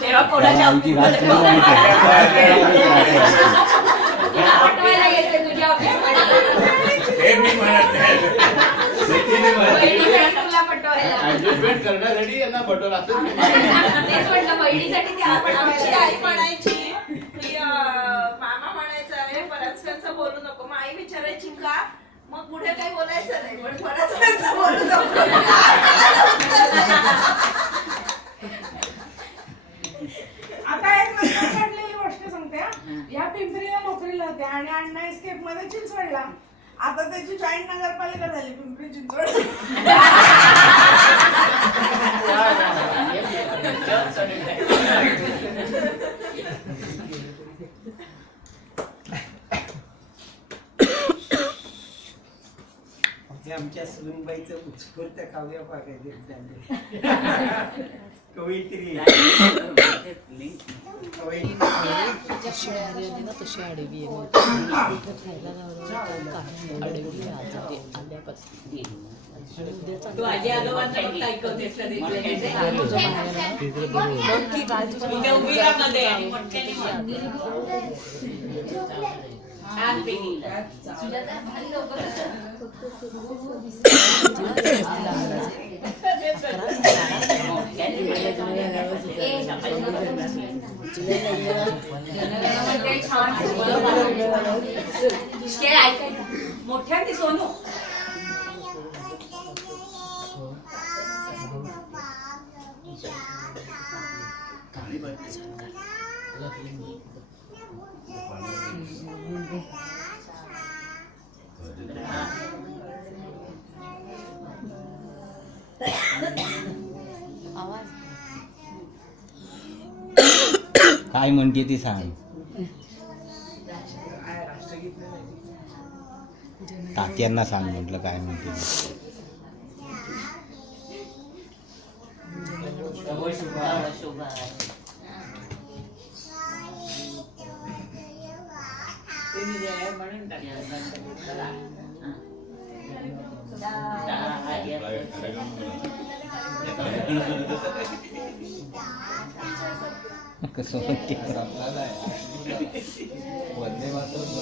तेव्हा कोणाच्या करण्यासाठी यांना पटवलं असं बहिणीसाठी आमची आई म्हणायची की मामा म्हणायचं आहे बऱ्याच बोलू नको. मग आई विचारायची का, मग पुढे काही बोलायचं नाही पण बऱ्याच वेळचं बोलू नको. आता एक घडलेली गोष्ट सांगते. या पिंपरीला नोकरीला होत्या आणि अण्णा एस्केप मध्ये चिंचवडला. आता त्याची जॉईंट नगरपालिका झाली पिंपरी चिंचवड. आमच्या सुनबाईचं उत्स्फूर्त काव्य पाठायचे कवयित्री तशी आडवी तू आजी आजोबांचं ऐकवतेस मोठ्या ती सोनू काय म्हणते ती सांग. तात्यांना सांग म्हटलं काय म्हणते. कसं म्हणते वंदे मातरम.